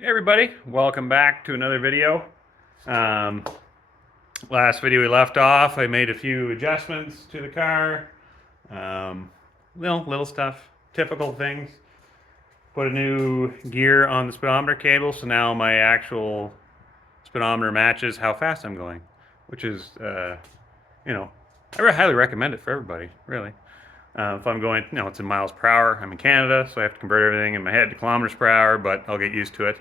Hey everybody, welcome back to another video. Last video we left off, I made a few adjustments to the car. Little stuff, typical things. Put a new gear on the speedometer cable, so now my actual speedometer matches how fast I'm going, which is, you know, I highly recommend it for everybody, really. If I'm going, it's in miles per hour. I'm in Canada, so I have to convert everything in my head to kilometers per hour, but I'll get used to it.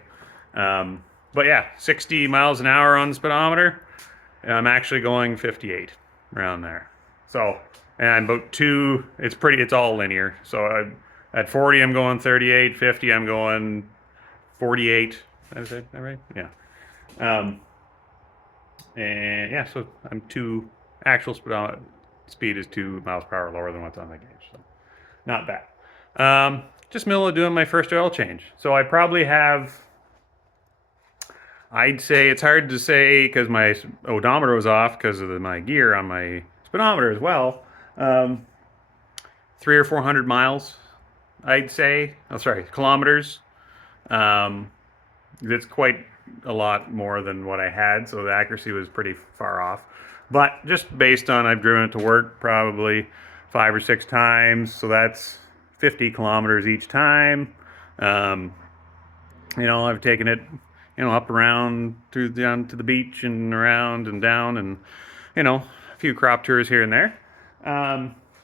But yeah, 60 miles an hour on the speedometer. And I'm actually going 58 around there. So, and I'm about it's all linear. So at 40, I'm going 38, 50, I'm going 48. Is that right? Yeah. Um, and yeah, so I'm actual speed is 2 miles per hour lower than what's on the gauge. So not bad. Just middle of doing my first oil change. So I probably have, I'd say it's hard to say because my odometer was off because of my gear on my speedometer as well. 300 or 400 miles, I'd say. Oh, sorry, kilometers. It's quite a lot more than what I had, so the accuracy was pretty far off. But just based on I've driven it to work probably 5 or 6 times, so that's 50 kilometers each time. I've taken it, up around down to the beach and around and down, and a few crop tours here and there.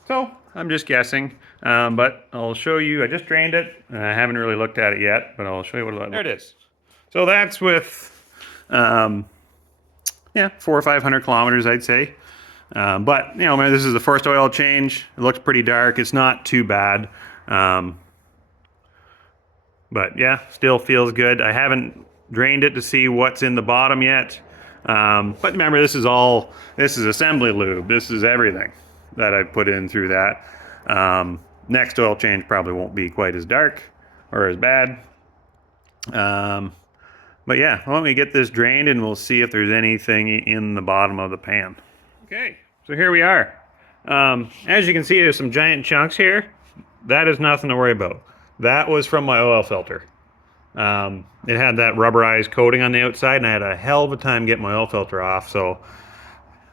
So I'm just guessing, but I'll show you. I just drained it. I haven't really looked at it yet, but I'll show you what it looks like. There it is. So that's with, 400 or 500 kilometers, I'd say. But this is the first oil change. It looks pretty dark. It's not too bad. But yeah, still feels good. I haven't drained it to see what's in the bottom yet. But remember, this is assembly lube. This is everything that I've put in through that. Next oil change probably won't be quite as dark or as bad. But yeah, why don't we get this drained and we'll see if there's anything in the bottom of the pan. Okay, so here we are. As you can see, there's some giant chunks here. That is nothing to worry about. That was from my oil filter. It had that rubberized coating on the outside, and I had a hell of a time getting my oil filter off. So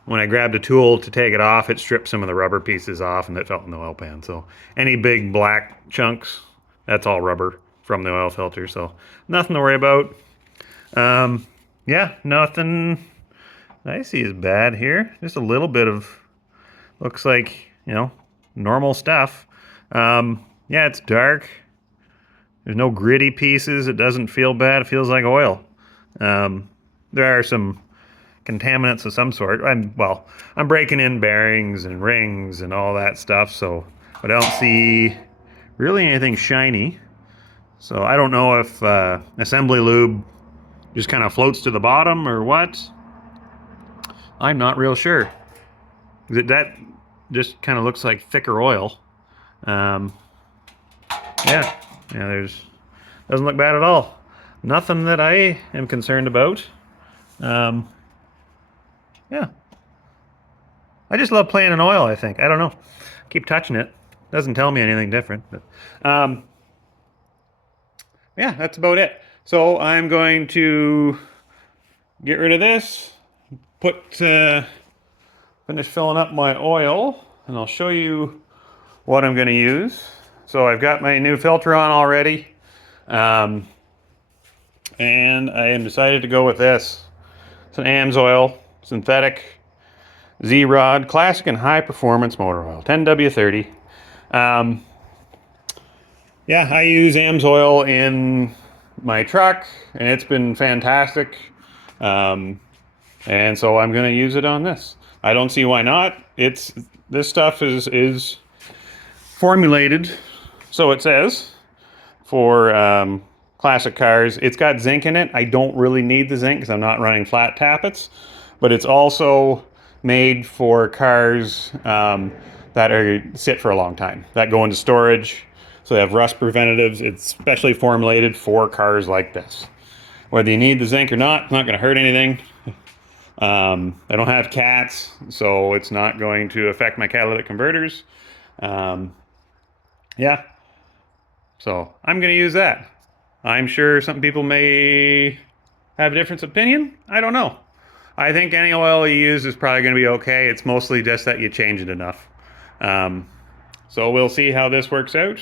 when I grabbed a tool to take it off, it stripped some of the rubber pieces off, and it fell in the oil pan. So any big black chunks, that's all rubber from the oil filter. So nothing to worry about. Yeah, nothing I see is bad here. Just a little bit of, looks like, normal stuff. Yeah, it's dark. There's no gritty pieces. It doesn't feel bad. It feels like oil. There are some contaminants of some sort. I'm breaking in bearings and rings and all that stuff, so I don't see really anything shiny. So I don't know if assembly lube just kind of floats to the bottom or what. I'm not real sure. That just kind of looks like thicker oil. Yeah, doesn't look bad at all. Nothing that I am concerned about. Yeah. I just love playing in oil, I think. I don't know. Keep touching it. Doesn't tell me anything different. But, yeah, that's about it. So I'm going to get rid of this, finish filling up my oil, and I'll show you what I'm going to use. So I've got my new filter on already, and I am decided to go with this. It's an AMSOIL synthetic Z-Rod classic and high performance motor oil, 10W30. Yeah, I use AMSOIL in my truck, and it's been fantastic. And so I'm going to use it on this. I don't see why not. This stuff is formulated, so it says, for classic cars. It's got zinc in it. I don't really need the zinc because I'm not running flat tappets, but it's also made for cars that sit for a long time, that go into storage. So they have rust preventatives. It's specially formulated for cars like this. Whether you need the zinc or not, it's not going to hurt anything. I don't have cats, so it's not going to affect my catalytic converters. Yeah. So I'm going to use that. I'm sure some people may have a different opinion. I don't know. I think any oil you use is probably going to be okay. It's mostly just that you change it enough. Um, so we'll see how this works out.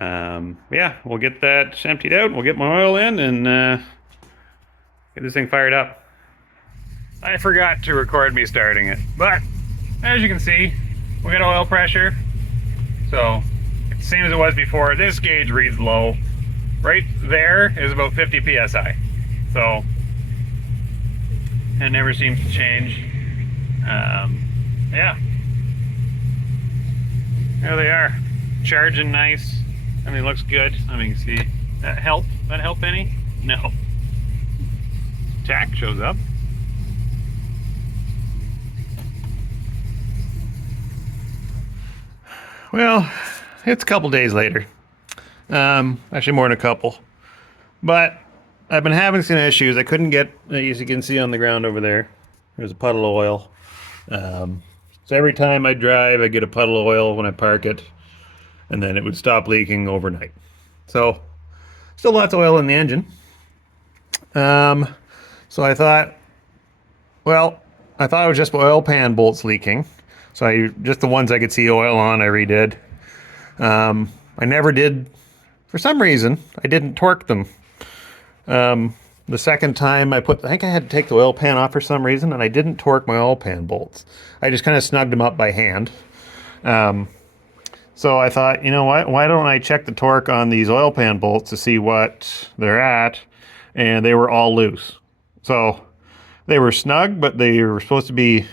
Yeah, we'll get that emptied out. We'll get my oil in and get this thing fired up. I forgot to record me starting it, but as you can see, we got oil pressure. So it's the same as it was before. This gauge reads low. Right there is about 50 psi. So it never seems to change. Yeah. There they are. Charging nice. I mean, looks good. I mean, you can see that help. That help any? No. Tack shows up. Well, it's a couple days later. Actually more than a couple. But I've been having some issues. I couldn't get, as you can see on the ground over there, there's a puddle of oil. So every time I drive, I get a puddle of oil when I park it, and then it would stop leaking overnight. So still lots of oil in the engine. So I thought, well, I thought it was just oil pan bolts leaking. So just the ones I could see oil on, I redid. I never did, for some reason, I didn't torque them. The second time I think I had to take the oil pan off for some reason, and I didn't torque my oil pan bolts. I just kind of snugged them up by hand. So I thought, you know what, why don't I check the torque on these oil pan bolts to see what they're at, and they were all loose. So they were snug, but they were supposed to be,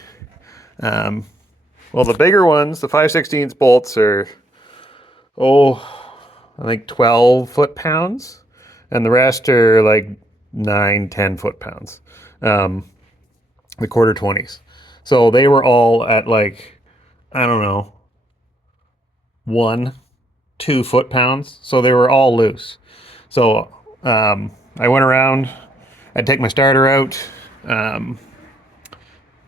well, the bigger ones, the 5/16 bolts are, I think 12 foot-pounds, and the rest are like 9-10 foot-pounds, the quarter 20s. So they were all at like, I don't know, 1-2 foot-pounds. So they were all loose. So I went around, I'd take my starter out,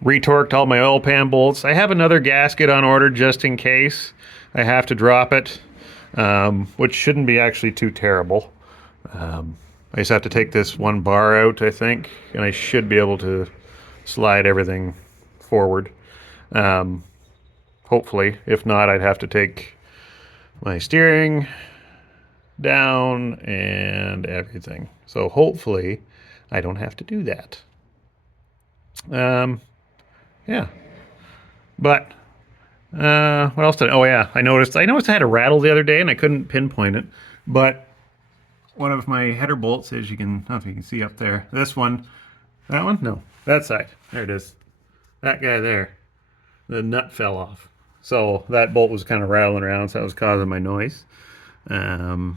retorqued all my oil pan bolts. I have another gasket on order just in case I have to drop it, which shouldn't be actually too terrible. I just have to take this one bar out, I think, and I should be able to slide everything forward. Hopefully. If not, I'd have to take my steering down and everything. So hopefully I don't have to do that. Yeah. But what else did I noticed I had a rattle the other day and I couldn't pinpoint it, but one of my header bolts, as you can, I don't know if you can see up there, this one, that one? No, that side. There it is. That guy there. The nut fell off. So that bolt was kind of rattling around, so that was causing my noise. So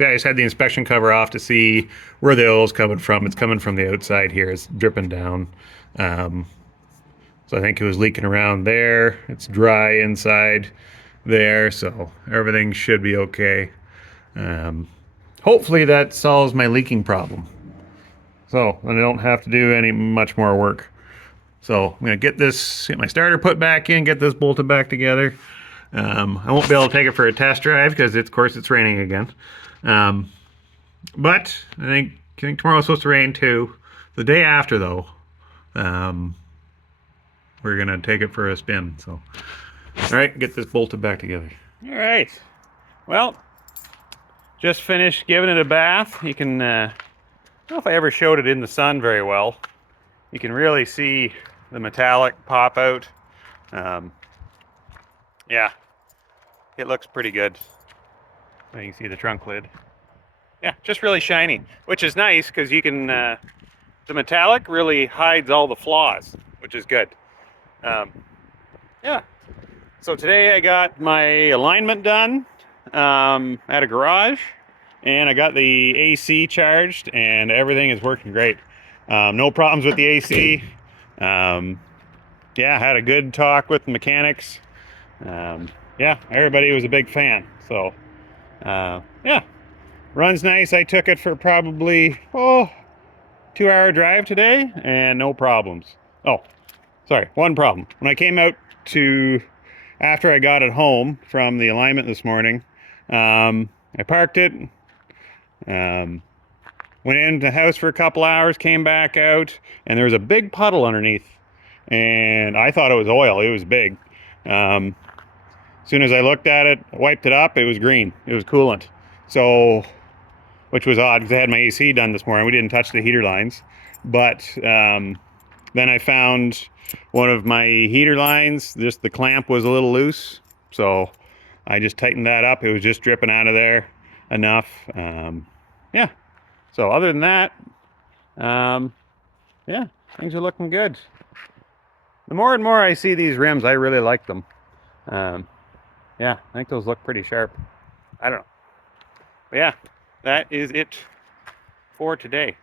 yeah, I just had the inspection cover off to see where the oil's coming from. It's coming from the outside here. It's dripping down. So I think it was leaking around there. It's dry inside there, so everything should be okay. Hopefully that solves my leaking problem. So I don't have to do much more work. So I'm gonna get my starter put back in, get this bolted back together. I won't be able to take it for a test drive because of course it's raining again. But I think tomorrow's supposed to rain too. The day after though, we're gonna take it for a spin. So, all right, get this bolted back together. All right, well, just finished giving it a bath. You can, I don't know if I ever showed it in the sun very well. You can really see the metallic pop out. Yeah, it looks pretty good. You can see the trunk lid. Yeah, just really shiny, which is nice because you can, the metallic really hides all the flaws, which is good. Yeah, so today I got my alignment done at a garage, and I got the AC charged, and everything is working great. No problems with the AC. Yeah, had a good talk with the mechanics. Yeah, everybody was a big fan. So, yeah, runs nice. I took it for probably 2-hour drive today, and no problems. Oh, sorry, one problem. When I came out after I got it home from the alignment this morning, I parked it, Went into the house for a couple hours, came back out, and there was a big puddle underneath. And I thought it was oil. It was big. As soon as I looked at it, wiped it up, it was green. It was coolant. So, which was odd because I had my AC done this morning. We didn't touch the heater lines. But then I found one of my heater lines, just the clamp was a little loose. So I just tightened that up. It was just dripping out of there enough. Yeah. So other than that, yeah, things are looking good. The more and more I see these rims, I really like them. Yeah, I think those look pretty sharp. I don't know. But yeah, that is it for today.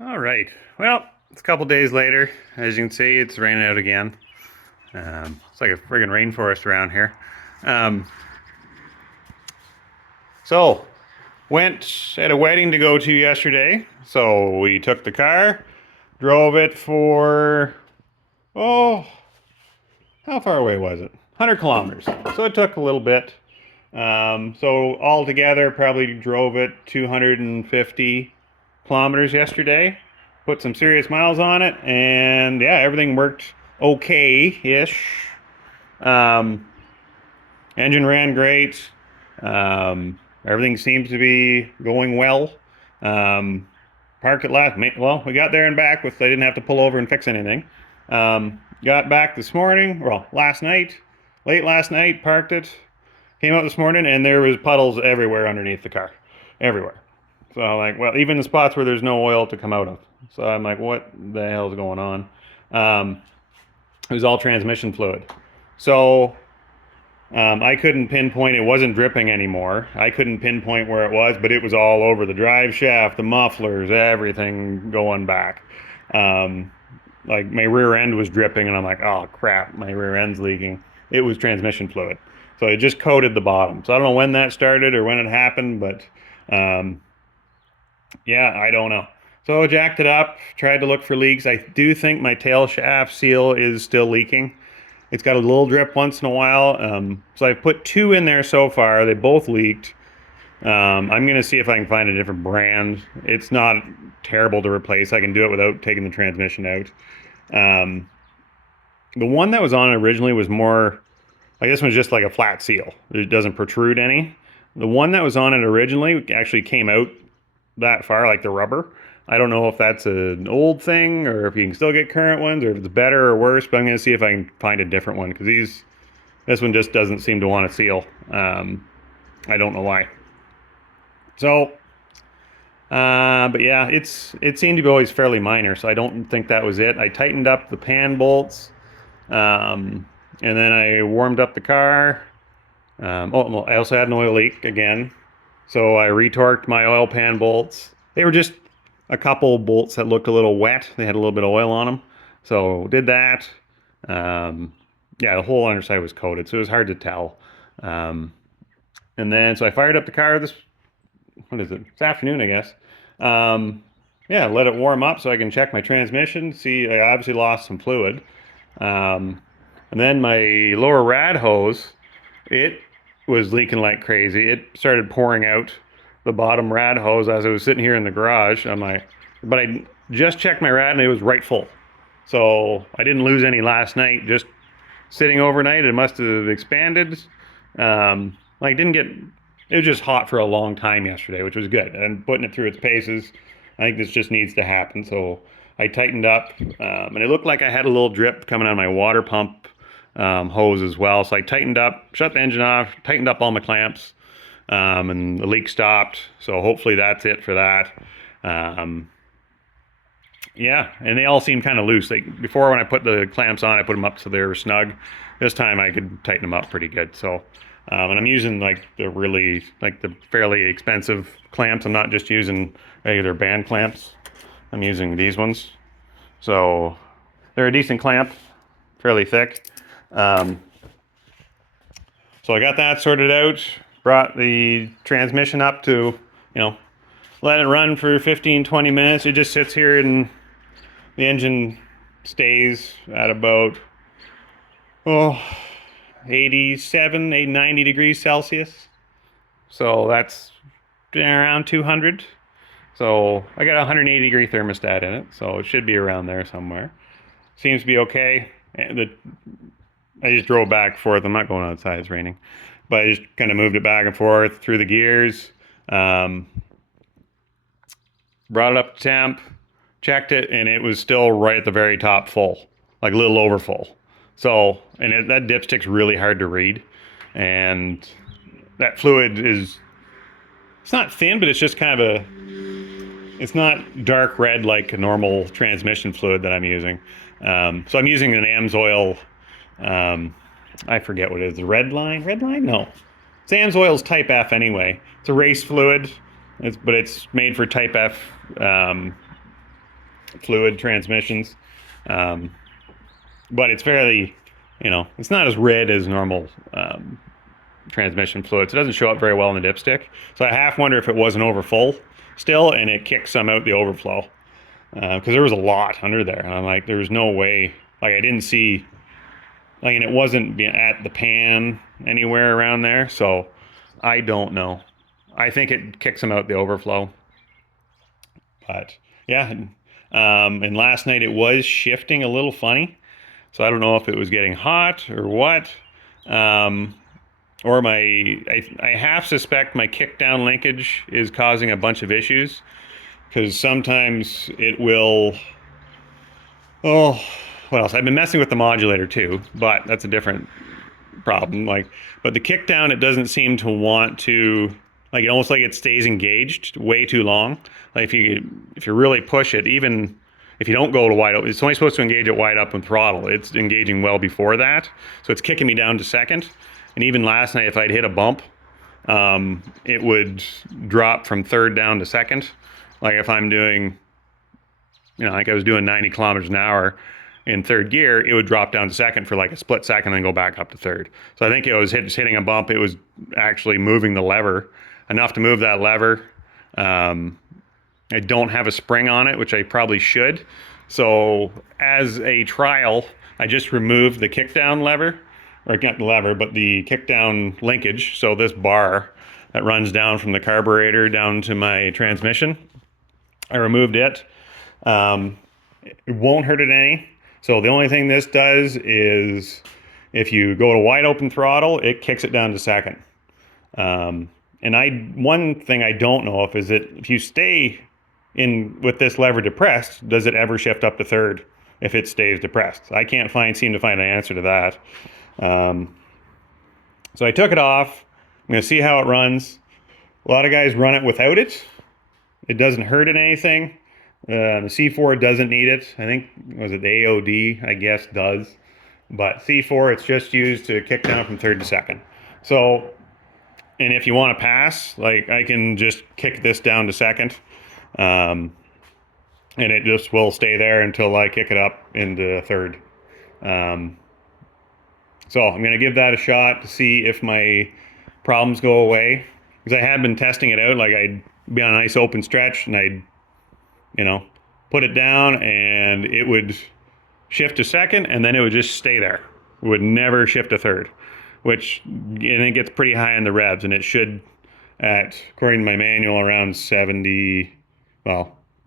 All right. Well, it's a couple days later. As you can see, it's raining out again. It's like a friggin' rainforest around here. So, went at a wedding to go to yesterday. So we took the car, drove it for, oh, how far away was it? 100 kilometers. So it took a little bit. So altogether, probably drove it 250 kilometers yesterday. Put some serious miles on it, and yeah, everything worked okay-ish. Engine ran great. Everything seems to be going well. Parked it last, well, we got there and back with, I didn't have to pull over and fix anything. Got back this morning, well, last night, late last night, parked it, came out this morning, and there was puddles everywhere underneath the car, everywhere. So I'm like, well, even the spots where there's no oil to come out of. So I'm like, what the hell is going on? It was all transmission fluid. So I couldn't pinpoint, it wasn't dripping anymore. I couldn't pinpoint where it was, but it was all over the drive shaft, the mufflers, everything going back. Like my rear end was dripping, and I'm like, oh crap, my rear end's leaking. It was transmission fluid. So it just coated the bottom. So I don't know when that started or when it happened, but yeah, I don't know. So I jacked it up, tried to look for leaks. I do think my tail shaft seal is still leaking. It's got a little drip once in a while. So I've put 2 in there so far. They both leaked. I'm going to see if I can find a different brand. It's not terrible to replace. I can do it without taking the transmission out. The one that was on it originally was more, like this one's just like a flat seal. It doesn't protrude any. The one that was on it originally actually came out that far, like the rubber. I don't know if that's an old thing or if you can still get current ones or if it's better or worse, but I'm going to see if I can find a different one because this one just doesn't seem to want to seal. I don't know why. So, but yeah, it seemed to be always fairly minor, so I don't think that was it. I tightened up the pan bolts, and then I warmed up the car. Oh, I also had an oil leak again, so I retorqued my oil pan bolts. They were just a couple bolts that looked a little wet. They had a little bit of oil on them, so did that. Yeah, the whole underside was coated, so it was hard to tell. And then, so I fired up the car this afternoon, I guess. Yeah, let it warm up so I can check my transmission. See, I obviously lost some fluid. And then my lower rad hose, it was leaking like crazy. It started pouring out the bottom rad hose as I was sitting here in the garage. But I just checked my rad and it was right full. So I didn't lose any last night, just sitting overnight. It must have expanded. It was just hot for a long time yesterday, which was good. And putting it through its paces, I think this just needs to happen. So I tightened up, and it looked like I had a little drip coming out of my water pump hose as well. So I tightened up, shut the engine off, tightened up all my clamps, and the leak stopped. So hopefully that's it for that. Yeah, and they all seem kind of loose. Like before, when I put the clamps on, I put them up so they were snug. This time I could tighten them up pretty good. So, and I'm using like the fairly expensive clamps. I'm not just using regular band clamps. I'm using these ones. So they're a decent clamp, fairly thick. So I got that sorted out. Brought the transmission up to, let it run for 15, 20 minutes. It just sits here and the engine stays at about 87, 90 degrees Celsius. So that's around 200. So I got a 180-degree thermostat in it, so it should be around there somewhere. Seems to be okay. I just drove back and forth. I'm not going outside, it's raining. But I just kind of moved it back and forth through the gears. Brought it up to temp, checked it, and it was still right at the very top full, like a little over full. So, and that dipstick's really hard to read. And that fluid is, it's not thin, but it's just kind of it's not dark red like a normal transmission fluid that I'm using. So I'm using an AMSOIL, I forget what it is, the red line? Red line? No. It's AMSOIL's Type F anyway. It's a race fluid, but it's made for Type F fluid transmissions. But it's fairly, it's not as red as normal transmission fluid, so it doesn't show up very well in the dipstick. So I half wonder if it wasn't over full still, and it kicked some out the overflow. Because there was a lot under there, and I'm like, there's no way. Like, I didn't see, like, and it wasn't at the pan anywhere around there, so I don't know. I think it kicks them out the overflow. But yeah, and last night it was shifting a little funny, so I don't know if it was getting hot or what. Or I half suspect my kickdown linkage is causing a bunch of issues, because sometimes it will, what else? I've been messing with the modulator too, but that's a different problem. But the kickdown, it doesn't seem to want to, almost like it stays engaged way too long. Like if you really push it, even if you don't go to wide open, it's only supposed to engage at wide up and throttle. It's engaging well before that, so it's kicking me down to second. And even last night, if I'd hit a bump, it would drop from third down to second. Like if I'm doing, like I was doing 90 kilometers an hour in third gear, it would drop down to second for like a split second, then go back up to third. So I think it was just hitting a bump. It was actually moving the lever enough to move that lever. I don't have a spring on it, which I probably should. So as a trial, I just removed the kickdown lever. Or not the lever, but the kickdown linkage. So this bar that runs down from the carburetor down to my transmission, I removed it. It won't hurt it any. So the only thing this does is if you go to wide open throttle, it kicks it down to second. And one thing I don't know if you stay in with this lever depressed, does it ever shift up to third if it stays depressed? I can't seem to find an answer to that. So I took it off. I'm going to see how it runs. A lot of guys run it without it. It doesn't hurt it anything. The C4 doesn't need it. I think, was it the AOD, I guess, does. But C4, it's just used to kick down from third to second. So, and if you want to pass, I can just kick this down to second. And it just will stay there until I kick it up into third. So I'm going to give that a shot to see if my problems go away. Because I had been testing it out. I'd be on a nice open stretch and I'd, put it down and it would shift to second and then it would just stay there. It would never shift to third, which, and it gets pretty high in the revs, and it should, according to my manual, around 70,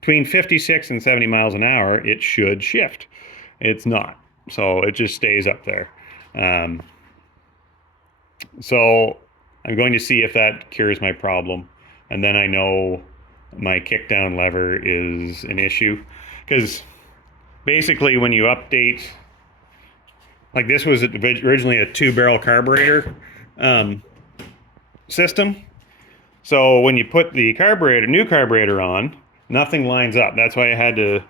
between 56 and 70 miles an hour, it should shift. It's not. So it just stays up there. So I'm going to see if that cures my problem, and then I know my kickdown lever is an issue. Because basically when you update, this was originally a 2-barrel carburetor system. So when you put the new carburetor on, nothing lines up. That's why I had to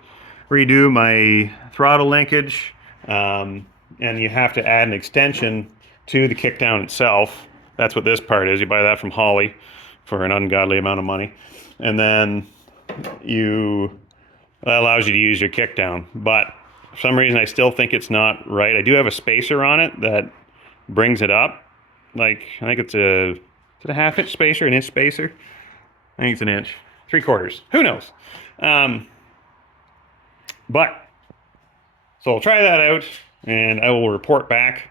redo my throttle linkage. And you have to add an extension to the kickdown itself. That's what this part is. You buy that from Holly for an ungodly amount of money. And then that allows you to use your kickdown. But for some reason, I still think it's not right. I do have a spacer on it that brings it up. I think it's a half-inch spacer, an inch spacer? I think it's an inch. 3/4. Who knows? So I'll try that out, and I will report back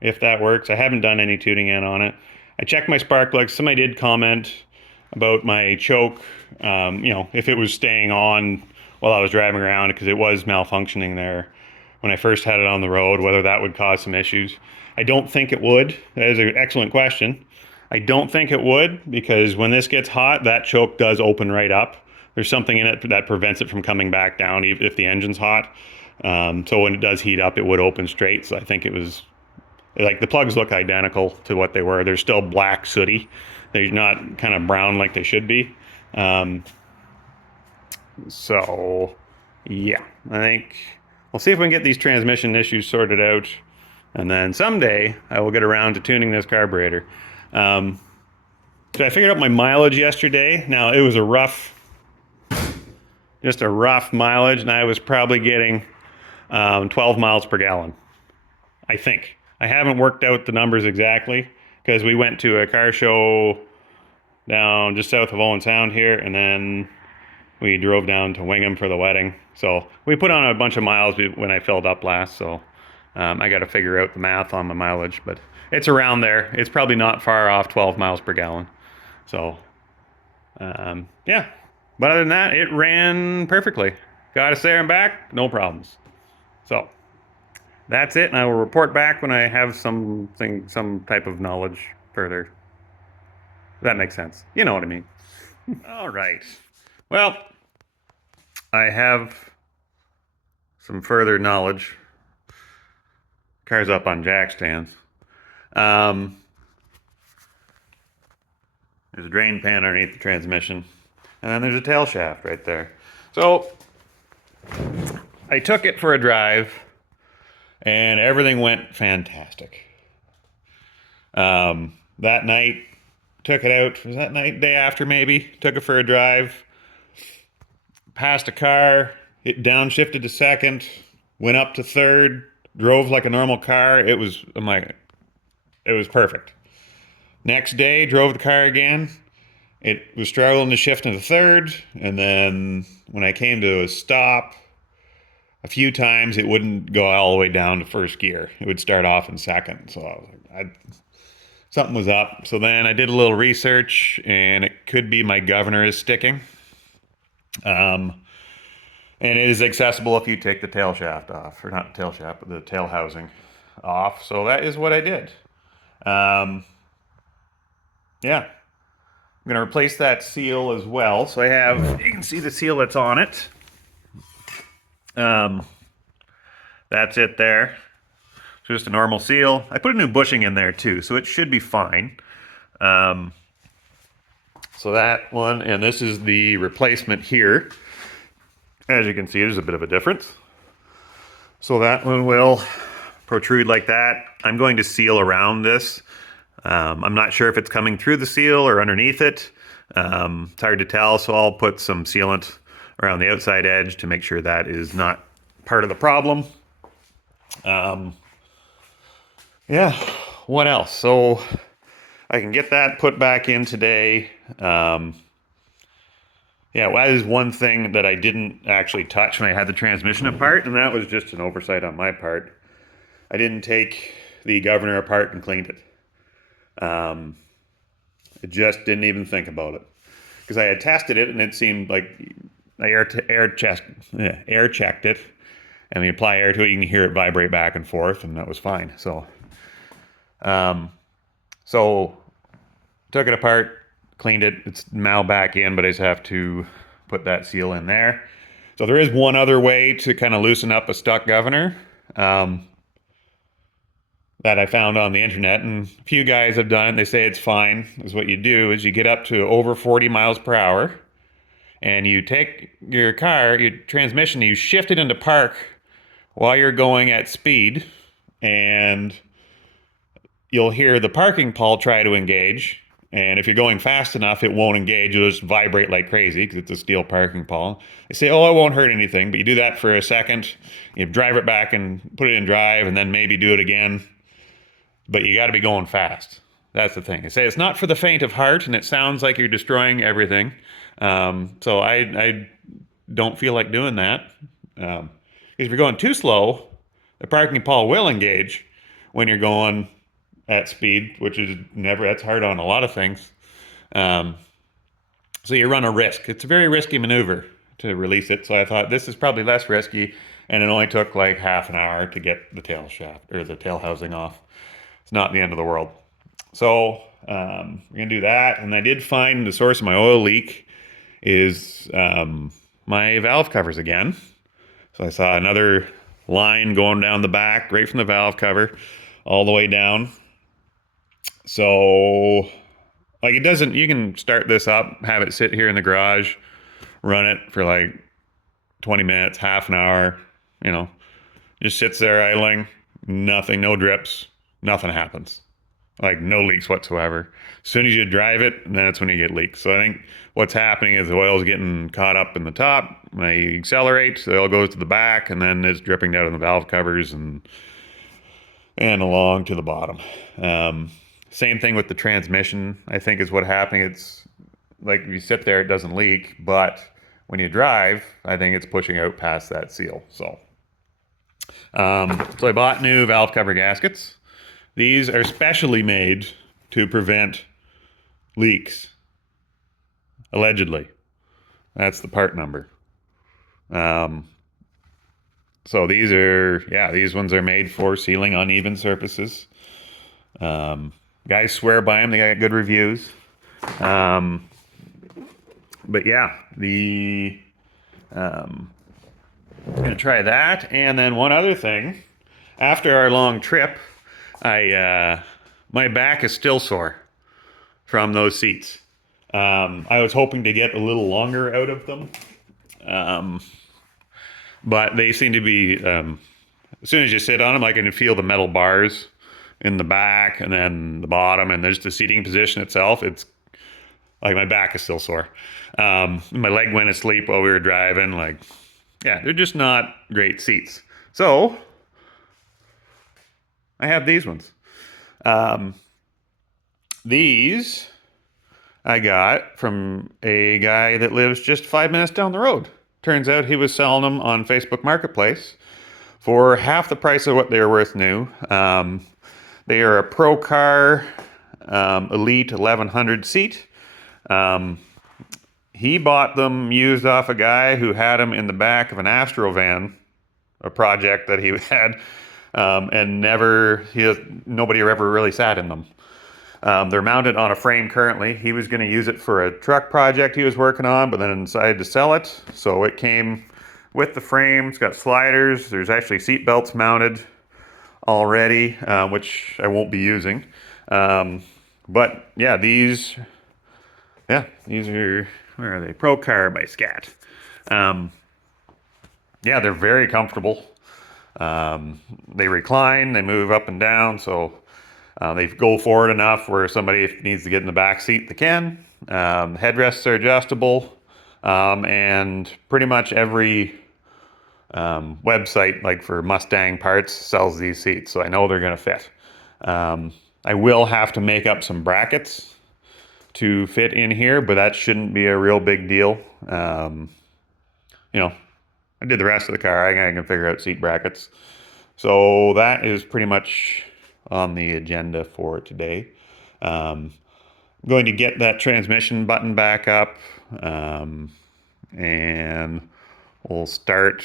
if that works. I haven't done any tuning in on it. I checked my spark plugs. Somebody did comment about my choke, if it was staying on while I was driving around, because it was malfunctioning there when I first had it on the road, whether that would cause some issues. I don't think it would. That is an excellent question. I don't think it would, because when this gets hot, that choke does open right up. There's something in it that prevents it from coming back down even if the engine's hot. So when it does heat up, it would open straight. So I think it was, like, the plugs look identical to what they were. They're still black sooty. They're not kind of brown like they should be. So yeah, I think we'll see if we can get these transmission issues sorted out. And then someday I will get around to tuning this carburetor. So I figured out my mileage yesterday. Now, it was just a rough mileage, and I was probably getting 12 miles per gallon, I think. I haven't worked out the numbers exactly, because we went to a car show down just south of Owen Sound here, and then we drove down to Wingham for the wedding. So we put on a bunch of miles when I filled up last, so I got to figure out the math on the mileage, but it's around there. It's probably not far off 12 miles per gallon. So, yeah. But other than that, it ran perfectly. Got us there and back, no problems. So, that's it, and I will report back when I have some type of knowledge further. That makes sense. You know what I mean. All right. Well, I have some further knowledge. Car's up on jack stands. There's a drain pan underneath the transmission, and then there's a tail shaft right there. So I took it for a drive, and everything went fantastic. That night, took it out. Was that night? Day after, maybe. Took it for a drive. Passed a car. It downshifted to second. Went up to third. Drove like a normal car. It was perfect. Next day, drove the car again. It was struggling to shift into third, and then when I came to a stop, a few times it wouldn't go all the way down to first gear. It would start off in second. So I was like, something was up. So then I did a little research, and it could be my governor is sticking. And it is accessible if you take the tail shaft off, or not the tail shaft, but the tail housing off. So that is what I did. Yeah. I'm going to replace that seal as well. So you can see the seal that's on it. That's it there. It's just a normal seal. I put a new bushing in there too, so it should be fine. So that one, and this is the replacement here. As you can see, there's a bit of a difference. So that one will protrude like that. I'm going to seal around this. I'm not sure if it's coming through the seal or underneath it. It's hard to tell, so I'll put some sealant around the outside edge to make sure that is not part of the problem. Yeah, what else? So I can get that put back in today. Yeah, well, that is one thing that I didn't actually touch when I had the transmission apart, and that was just an oversight on my part. I didn't take the governor apart and cleaned it. I just didn't even think about it, because I had tested it and it seemed like I air checked it, and when you apply air to it, you can hear it vibrate back and forth, and that was fine. So took it apart, cleaned it. It's now back in, but I just have to put that seal in there. So there is one other way to kind of loosen up a stuck governor. That I found on the internet, and a few guys have done it. They say it's fine. Is what you do is you get up to over 40 miles per hour, and you take your transmission, you shift it into park while you're going at speed, and you'll hear the parking pawl try to engage. And if you're going fast enough, it won't engage. It'll just vibrate like crazy because it's a steel parking pawl. They say, oh, it won't hurt anything, but you do that for a second, you drive it back and put it in drive, and then maybe do it again. But you got to be going fast. That's the thing. I say it's not for the faint of heart, and it sounds like you're destroying everything. So I don't feel like doing that. Because if you're going too slow, the parking pawl will engage when you're going at speed, which is that's hard on a lot of things. Um, so you run a risk. It's a very risky maneuver to release it. So I thought this is probably less risky, and it only took like half an hour to get the tail shaft or the tail housing off. It's not the end of the world. So we're gonna do that. And I did find the source of my oil leak is my valve covers again. So I saw another line going down the back, right from the valve cover, all the way down. So, like, it doesn't, you can start this up, have it sit here in the garage, run it for like 20 minutes, half an hour, just sits there idling, nothing, no drips, nothing happens. Like, no leaks whatsoever. As soon as you drive it, then that's when you get leaks. So I think what's happening is the oil's getting caught up in the top. When I accelerate, the oil goes to the back, and then it's dripping down in the valve covers and along to the bottom. Same thing with the transmission, I think, is what happening. It's like if you sit there, it doesn't leak, but when you drive, I think it's pushing out past that seal. So I bought new valve cover gaskets. These are specially made to prevent leaks, allegedly. That's the part number. So these ones are made for sealing uneven surfaces. Guys swear by them. They got good reviews. But yeah, I'm gonna try that. And then one other thing, after our long trip, my back is still sore from those seats. I was hoping to get a little longer out of them. But they seem to be, as soon as you sit on them, I can feel the metal bars in the back and then the bottom, and there's the seating position itself. It's like my back is still sore. My leg went asleep while we were driving. They're just not great seats. So I have these ones. These I got from a guy that lives just 5 minutes down the road. Turns out he was selling them on Facebook Marketplace for half the price of what they were worth new. They are a Pro Car Elite 1100 seat. He bought them used off a guy who had them in the back of an Astro van, a project that he had, and nobody ever really sat in them. They're mounted on a frame currently. He was going to use it for a truck project he was working on, but then decided to sell it. So it came with the frame. It's got sliders. There's actually seat belts mounted already, which I won't be using. But yeah, these are, where are they? Pro Car by Scat. They're very comfortable. They recline, they move up and down, so they go forward enough where somebody needs to get in the back seat, they can. Headrests are adjustable, and pretty much every website, like for Mustang parts, sells these seats, so I know they're going to fit. I will have to make up some brackets to fit in here, but that shouldn't be a real big deal. I did the rest of the car. I can figure out seat brackets. So that is pretty much on the agenda for today. I'm going to get that transmission button back up, and we'll start.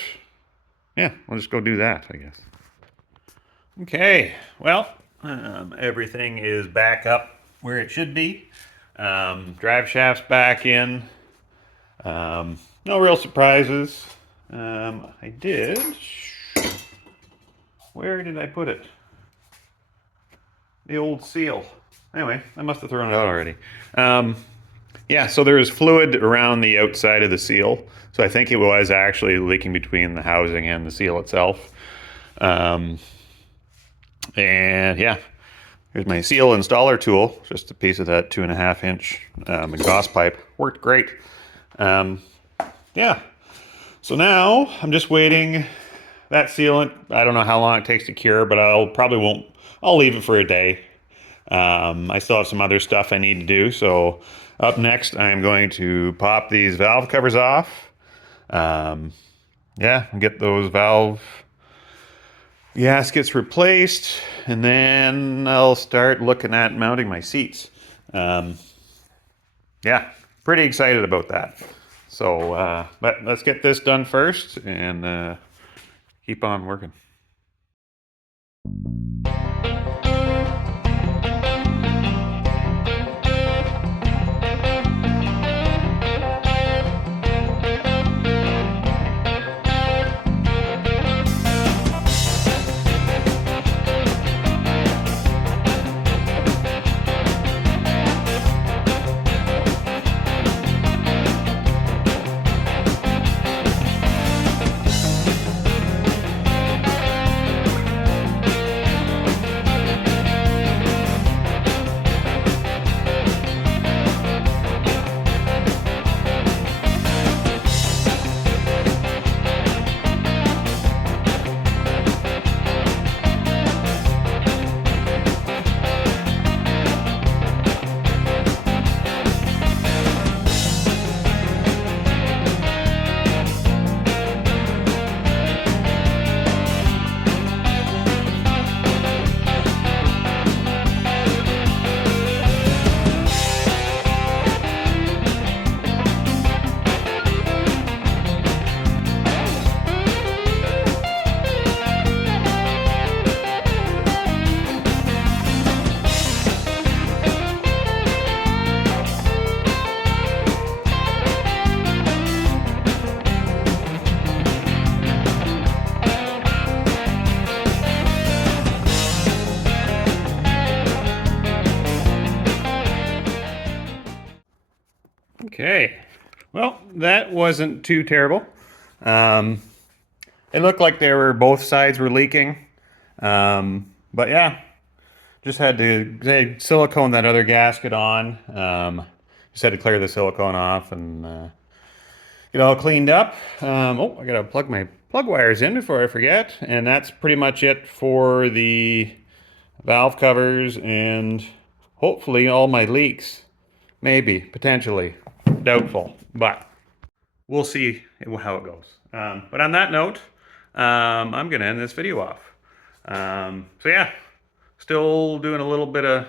Yeah, we'll just go do that, I guess. Okay, well, everything is back up where it should be. Drive shaft's back in. No real surprises. I did. Where did I put it? The old seal. Anyway, I must have thrown it out already. So there is fluid around the outside of the seal. So I think it was actually leaking between the housing and the seal itself. Here's my seal installer tool. Just a piece of that 2.5 inch exhaust pipe. Worked great. So now I'm just waiting. That sealant, I don't know how long it takes to cure, but I'll leave it for a day. I still have some other stuff I need to do. So up next, I'm going to pop these valve covers off. Get those valve gaskets replaced, and then I'll start looking at mounting my seats. Yeah, pretty excited about that. So, but let's get this done first and keep on working. Okay, well, that wasn't too terrible. It looked like both sides were leaking. But yeah, just had to silicone that other gasket on. Just had to clear the silicone off and get all cleaned up. Oh, I gotta plug my plug wires in before I forget. And that's pretty much it for the valve covers and hopefully all my leaks. Maybe, potentially. Doubtful, but we'll see how it goes. But on that note, I'm going to end this video off. So yeah, still doing a little bit of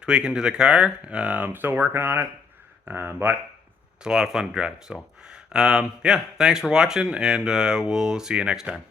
tweaking to the car. Still working on it, but it's a lot of fun to drive. So yeah, thanks for watching, and we'll see you next time.